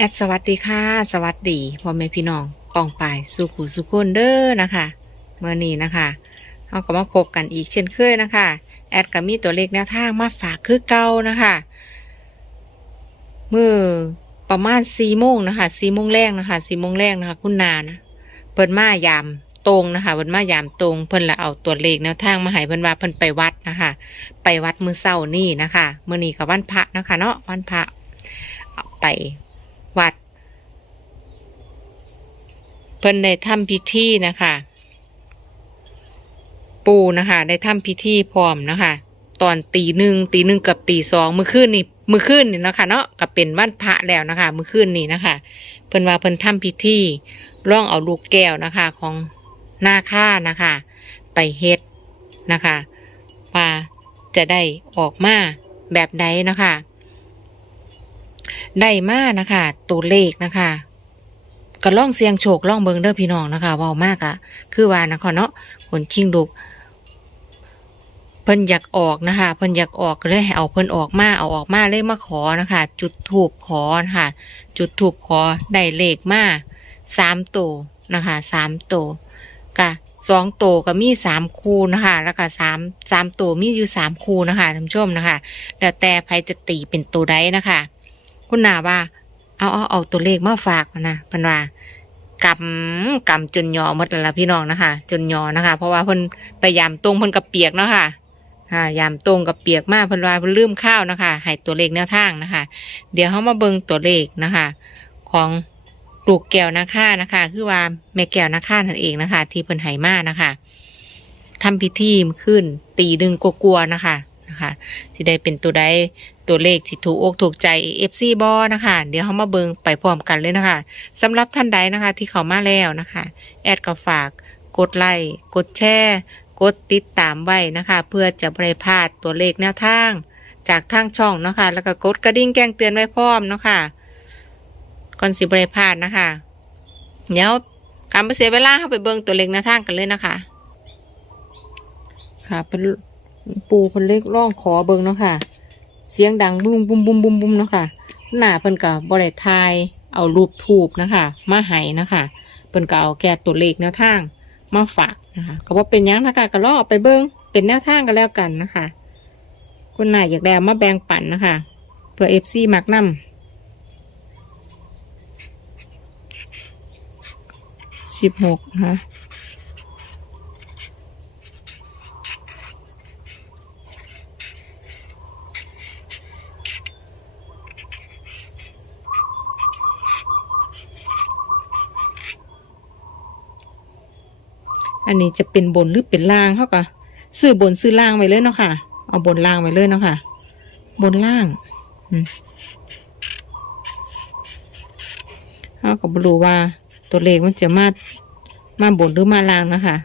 แอดสวัสดีค่ะ สวัสดีพ่อแม่พี่น้องปองปายสุขุสุขคนเด้อนะคะเมื่อนี้นะคะเราก็มาพบกันอีกเช่นเคยนะคะ แอดก็มีตัวเลขแนวทางมาฝากคือเก่านะคะเมื่อประมาณสี่โมงนะคะสี่โมงแรกนะคะสี่โมงแรกนะคะ คุณนานะเพิ่นมายามตรงนะคะเพิ่นมายามตรงเพิ่นละเอาตัวเลขแนวทางมาให้เพิ่นว่าเพิ่นไปวัดนะคะ ไปวัดมือเศร้านี่นะคะเมื่อนี้กับวันพระนะคะ เนาะวันพระไปวัด เพิ่นได้ทำพิธีนะคะ ปูนะคะได้ทำพิธีพร้อมนะคะ ตอนตีหนึ่งตีหนึ่งกับตีสองมื่อคืนนี่มื่อคืนนี่นะคะเนาะก็เป็นวันพระแล้วนะคะ มื่อคืนนี่นะคะ เพิ่นว่าเพิ่นทำพิธีร่องเอาลูกแก้วนะคะ ของนาค่านะคะ ไปเฮ็ดนะคะว่าจะได้ออกมาแบบใดนะคะ ได้มานะคะ ตัวเลขนะคะ ก็ล่องเสียงโชคล่องเบิงเด้อพี่น้องนะคะเว้ามากอะคือว่านะคะเนาะผลชิงลูกเพิ่นอยากออกนะคะเพิ่นอยากออกเลยเอาเพิ่นออกมาเอาออกมาเลยมาขอนะคะ จุดถูกขอนะคะจุดถูกขอได้เลขมาสามตัวนะคะสามตัวกะสองตัวก็มีสามคู่นะคะแล้วก็สามสามตัวมีอยู่สามคู่นะคะท่านผู้ชมนะคะ แล้วแต่ใครจะตีเป็นตัวใดนะคะ คุณนาว่า เอาเอาเอาตัวเลขมาฝากนะพิ่นว่ากำกำจนยอหมดแล้วล่ะพี่น้องนะคะ จนยอนะคะ เพราะว่าเพิ่นไปยามตรงเพิ่นกับเปียกเนาะค่ะค่ะยามตรงกับเปียกมากเพิ่นว่าเพิ่นลืมข้าวนะคะให้ตัวเลขแนวทางนะคะ เดี๋ยวเขามาเบิ่งตัวเลขนะคะ ของลูกแก้วนาค่านะคะ คือว่าแม่แก้วนาค่านั่นเองนะคะ ที่เพิ่นไหมานะคะทำพิธีขึ้นตีดึงกลัวๆนะคะนะคะที่ได้เป็นตัวใด ตัวเลขที่ถูกอกถูกใจ FC บอนะคะ เดี๋ยวเขามาเบิงไปพร้อมกันเลยนะคะสำหรับท่านใดนะคะ ที่เขามาแล้วนะคะ แอดก็ฝากกดไลค์กดแชร์กดติดตามไว้นะคะ เพื่อจะไม่พลาดตัวเลขแนวทาง จากทางช่องนะคะ แล้วก็กดกระดิ่งแจ้งเตือนไว้พร้อมนะคะก่อนสิบริพลาดนะคะ เดี๋ยวการไปเสียเวลาเข้าไปเบิงตัวเลขแนวทางกันเลยนะคะค่ะเป็นปูเป็นเลขร่องขอเบิงเนาะค่ะ เสียงดังบุ้มบุ้มบุ้มบุ้มบุ้มเนาะค่ะหน้าเพิ่นกับบริทายเอารูปทูบนะคะ มาให้นะคะเพิ่นก็เอาแก่ตัวเลขแนวทางมาฝากนะคะก็ว่าเป็นยังนะคะก็ลองเอไปเบิ้งเป็นแนวทางกันแล้วกันนะคะคุณนายอยากได้มาแบ่งปันนะคะเพื่อเอฟซีมักนำสิบหกนะคะ อันนี้จะเป็นบนหรือเป็นล่างเขาก็ซื้อบนซื้อล่างไว้เลยเนาะค่ะ เอาบนล่างไว้เลยเนาะค่ะ บนล่างเขาก็บรู้ว่าตัวเลขมันจะมา มาบนหรือมาล่างนะคะ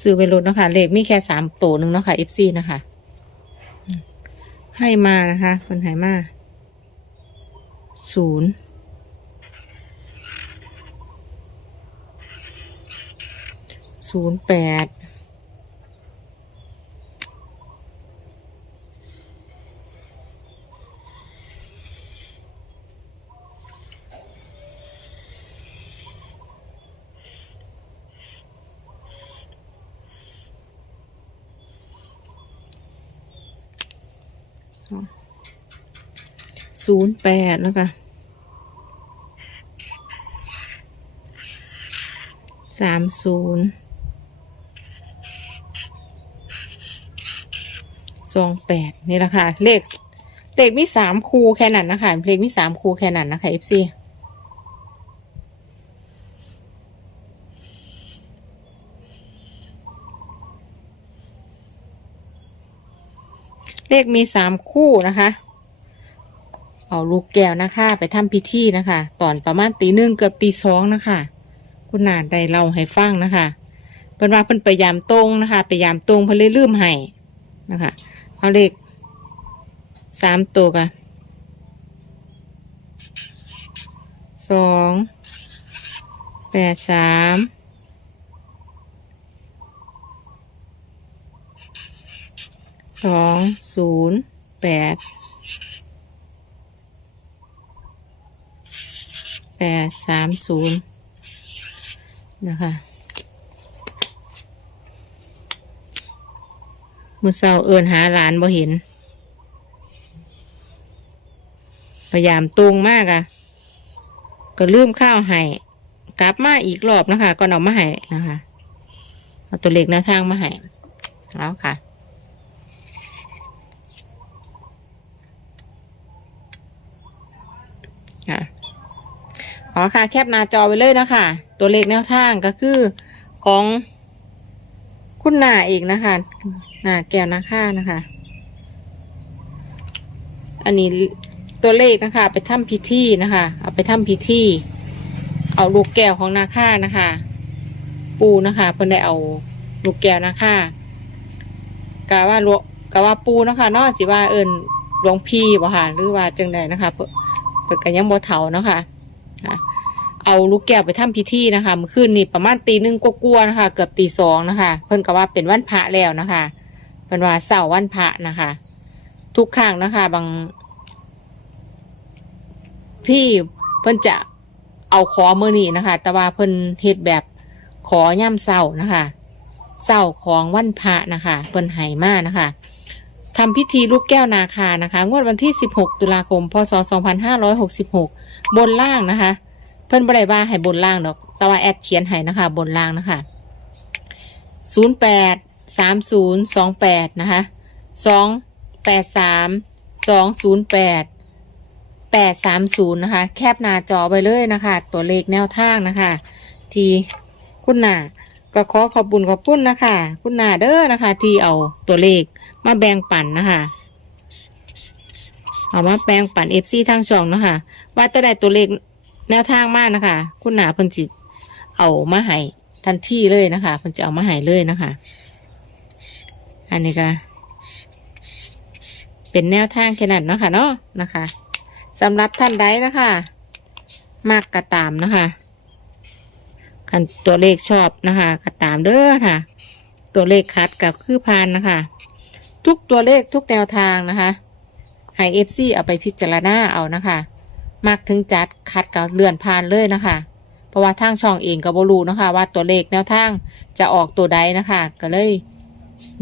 ซื้อไปลดเนาะคะเลขมีแค่สามตัวหนึ่งเนาะค่ะ FC นะคะ ให้มานะคะคนให้มาศูนย์ ศูนย์แปดศูนย์แปดแล้วกันสามศูนย์ สองแปดนี่แหละค่ะ เลข เลขมีสามคูแค่นั้นนะคะเลขมีสามคูแค่นั้นนะคะเอฟซีเลขมีสามคู่นะคะ เอาลูกแก้วนะคะ ไปทำพิธีนะคะ ตอนประมาณตีหนึ่งเกือบตีสองนะคะ คุณนาได้เล่าให้ฟังนะคะเพิ่นว่าเพิ่นไปยามตรงนะคะไปยามตรงเพิ่นเลยลืมให้นะคะ เอาเลขสามตัวกันสองแปดสามสองศูนย์แปดแปดสามศูนย์นะคะ มือเศร้าเอินหาหลานบ่เห็น พยายามตรงมากอะก็ลืมข้าวให้กลับมาอีกรอบนะคะก่อนเอามาให้นะคะเอาตัวเล็กแนวทางมาให้แล้วค่ะค่ะขอค่ะ แคปหน้าจอไปเลยนะคะ ตัวเลขแนวทางก็คือของคุณนาเองนะคะนาแก้วนาค่านะคะ อันนี้ตัวเลขนะคะ ไปทำพิธีนะคะ เอาไปทำพิธีเอาลูกแก้วของนาค่านะคะ ปูนะคะเพิ่นได้เอาลูกแก้วนาค่ากะว่าหลวงกะว่าปูนะคะนอกสิว่าเอิญหลวงพี่บ่ค่ะหรือว่าจังใดนะคะเปิดกันยังบ่เถาเนาะค่ะเอาลูกแก้วไปทำพิธีนะคะเมื่อคืนนี้ประมาณตีหนึ่งกว่าๆนะคะ เกือบตีสองนะคะ เพิ่นก็ว่าเป็นวันพระแล้วนะคะ เป็นว่าเสาร์วันพระนะคะ ทุกครั้งนะคะ บาง พี่เพิ่นจะเอาขอมือนี้นะคะ แต่ว่าเพิ่นเฮ็ดแบบขอย่ำเศร้านะคะเศร้าของวันพระนะคะเพิ่นไห้มานะคะทำพิธีลูกแก้วนาคานะคะ งวดวันที่ 16 ตุลาคม พศ 2566 บนล่างนะคะ เพิ่นบริบาให้บนล่างดอก แต่ว่าแอดเขียนให้นะคะ บนล่างนะคะ 08 3028นะคะ283 208 830นะคะ แคปหน้าจอไปเลยนะคะ ตัวเลขแนวทางนะคะ ทีคุณหนาก็ขอขอบคุญขอบคุณนะคะ คุณนาเด้อนะคะ ที่เอาตัวเลขมาแบ่งปันนะคะเอามาแบ่งปันเอฟซีทางช่องนะคะ ว่าจะได้ตัวเลขแนวทางมากนะคะ คุณหนาเพิ่นจิเอามาให้ทันทีเลยนะคะเพิ่นจะเอามาให้เลยนะคะ อันนี้ก็เป็นแนวทางแค่นั้นเนาะคะเนาะนะคะสำหรับท่านใดนะคะมากกระตามนะคะคันตัวเลขชอบนะคะกระตามเด้อค่ะ ตัวเลขคัดกับคือพานนะคะ ทุกตัวเลขทุกแนวทางนะคะให้เอฟซีเอาไปพิจารณาเอานะคะมักถึงจัดคัดกับเลื่อนผ่านเลยนะคะเพราะว่าทางช่องเองก็บรู้นะคะ ว่าตัวเลขแนวทางจะออกตัวใดนะคะ ก็เลย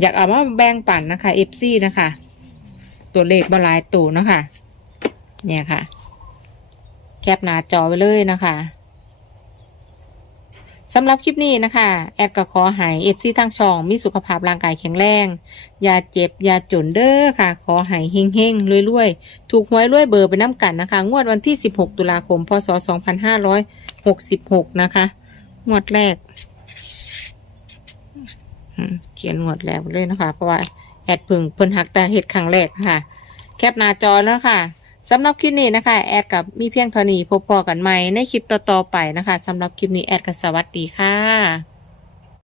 อยากเอามาแบ่งปั่นนะคะเอฟซีนะคะ ตัวเลขบลายตัวนะคะ เนี่ยค่ะ แคปหน้าจอไว้เลยนะคะสำหรับคลิปนี้นะคะ แอดก็ขอให้เอฟซีทั้งช่อง มีสุขภาพร่างกายแข็งแรง อย่าเจ็บ อย่าจนเด้อค่ะ ขอให้เฮงเฮงรวยรวยๆถูกหวยรวยเบอร์ไปน้ำกันนะคะ งวดวันที่ 16 ตุลาคม พศ 2566 นะคะ งวดแรก ขียนงวดแล้วเลยนะคะ เพราะว่าแอดพึ่งเพิ่นหักแต่เหตุครั้งแรกค่ะ แคปหน้าจอแล้วค่ะสำหรับคลิปนี้นะคะ แอดกับมีเพียงเท่านี้พบพอกันใหม่ในคลิปต่อๆไปนะคะสำหรับคลิปนี้แอดกับสวัสดีค่ะ